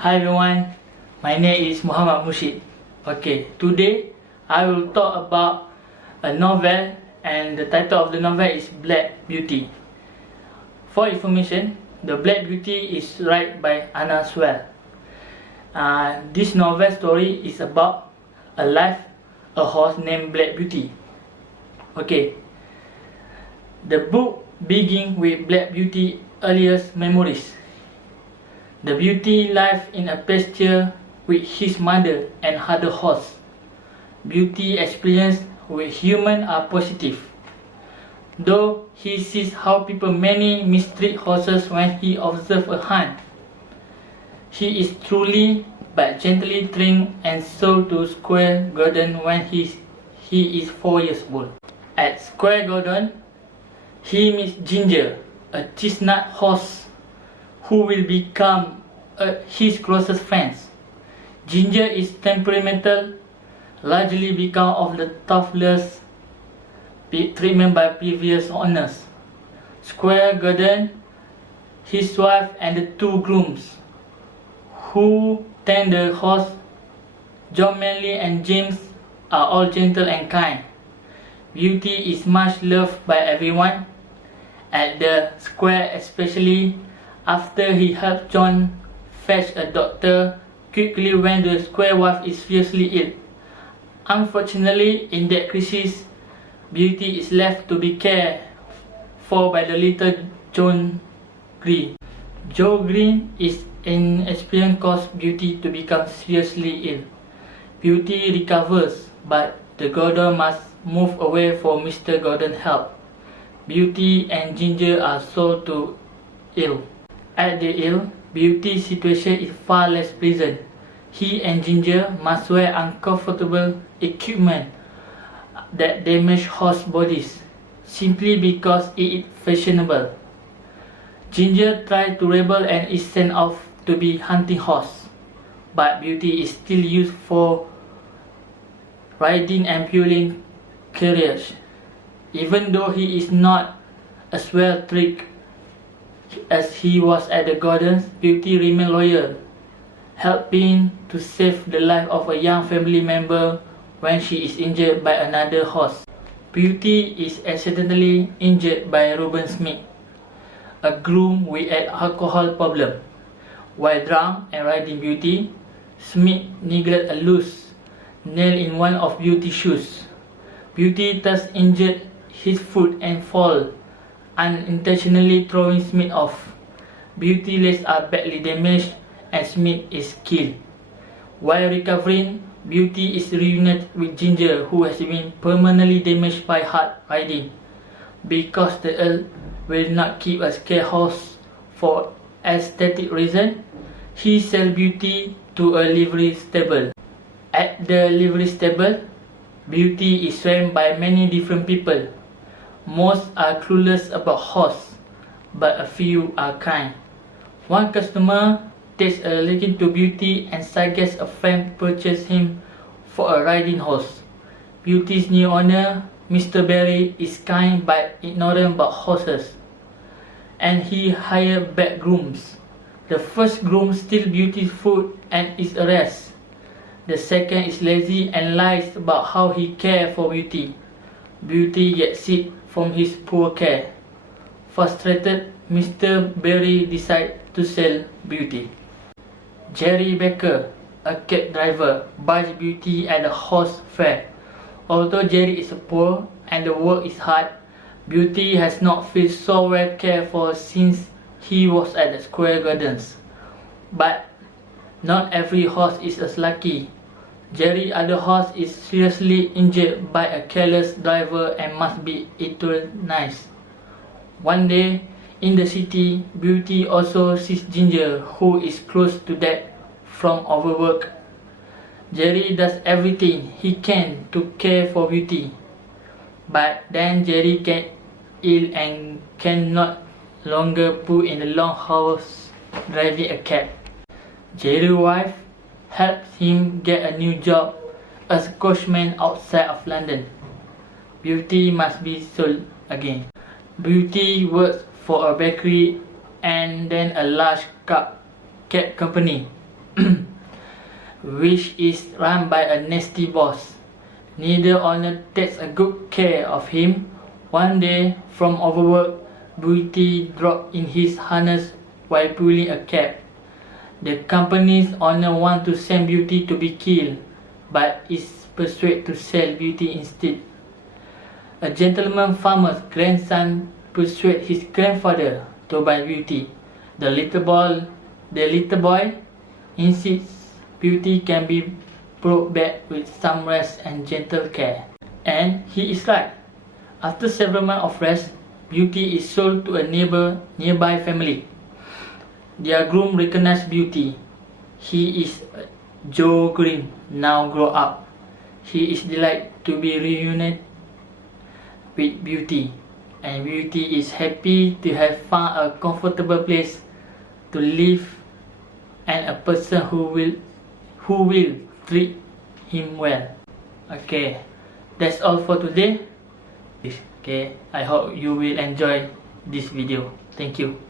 Hi everyone, my name is Muhammad Mushid. Okay, today I will talk about a novel and the title of the novel is Black Beauty. For information, the Black Beauty is written by Anna Sewell. This novel story is about a horse named Black Beauty. Okay, the book begins with Black Beauty's earliest memories. The Beauty lives in a pasture with his mother and other horse. Beauty experiences with humans are positive, though he sees how people many mistreat horses when he observes a hunt. He is truly but gently trained and sold to Square Garden when he is 4 years old. At Square Garden, he meets Ginger, a chestnut horse who will become his closest friends. Ginger is temperamental, largely because of the toughness treatment by previous owners. Square Garden, his wife and the 2 grooms who tend the horse, John Manley and James, are all gentle and kind. Beauty is much loved by everyone at the square, especially after he helped John fetch a doctor quickly when the square wife is seriously ill. Unfortunately, in that crisis, Beauty is left to be cared for by the little John Green. Joe Green is an experience caused Beauty to become seriously ill. Beauty recovers, but the Gordon must move away for Mr. Gordon's help. Beauty and Ginger are sold to ill. At the inn, Beauty's situation is far less pleasant. He and Ginger must wear uncomfortable equipment that damage horse bodies, simply because it is fashionable. Ginger tries to rebel and is sent off to be hunting horse, but Beauty is still used for riding and pulling carriage. Even though he is not as well trained as he was at the Gardens, Beauty remains loyal, helping to save the life of a young family member when she is injured by another horse. Beauty is accidentally injured by Reuben Smith, a groom with an alcohol problem. While drunk and riding Beauty, Smith neglected a loose nail in one of Beauty's shoes. Beauty thus injured his foot and falls, unintentionally throwing Smith off. Beauty's legs are badly damaged and Smith is killed. While recovering, Beauty is reunited with Ginger, who has been permanently damaged by hard riding. Because the Earl will not keep a scared horse for aesthetic reasons, he sells Beauty to a livery stable. At the livery stable, Beauty is trained by many different people. Most are clueless about horse, but a few are kind. One customer takes a liking to Beauty and suggests a friend purchase him for a riding horse. Beauty's new owner, Mr. Barry, is kind but ignorant about horses, and he hires bad grooms. The first groom steals Beauty's food and is arrested. The second is lazy and lies about how he cares for Beauty. Beauty gets sick from his poor care. Frustrated, Mr. Barry decides to sell Beauty. Jerry Baker, a cab driver, buys Beauty at a horse fair. Although Jerry is poor and the work is hard, Beauty has not felt so well cared for since he was at the Square Gardens. But not every horse is as lucky. Jerry's other horse is seriously injured by a careless driver and must be euthanized. One day, in the city, Beauty also sees Ginger, who is close to death from overwork. Jerry does everything he can to care for Beauty, but then Jerry gets ill and can not longer pull in the long hours driving a cab. Jerry's wife helps him get a new job as a coachman outside of London. Beauty must be sold again. Beauty works for a bakery and then a large cab company. which is run by a nasty boss. Neither owner takes a good care of him. One day, from overwork, Beauty dropped in his harness while pulling a cab. The company's owner wants to send Beauty to be killed, but is persuaded to sell Beauty instead. A gentleman farmer's grandson persuades his grandfather to buy Beauty. The little boy insists Beauty can be brought back with some rest and gentle care. And he is right. After several months of rest, Beauty is sold to a nearby family. Their groom recognizes Beauty. He is Joe Green, now grown up. He is delighted to be reunited with Beauty, and Beauty is happy to have found a comfortable place to live and a person who will treat him well. Okay, that's all for today. Okay, I hope you will enjoy this video. Thank you.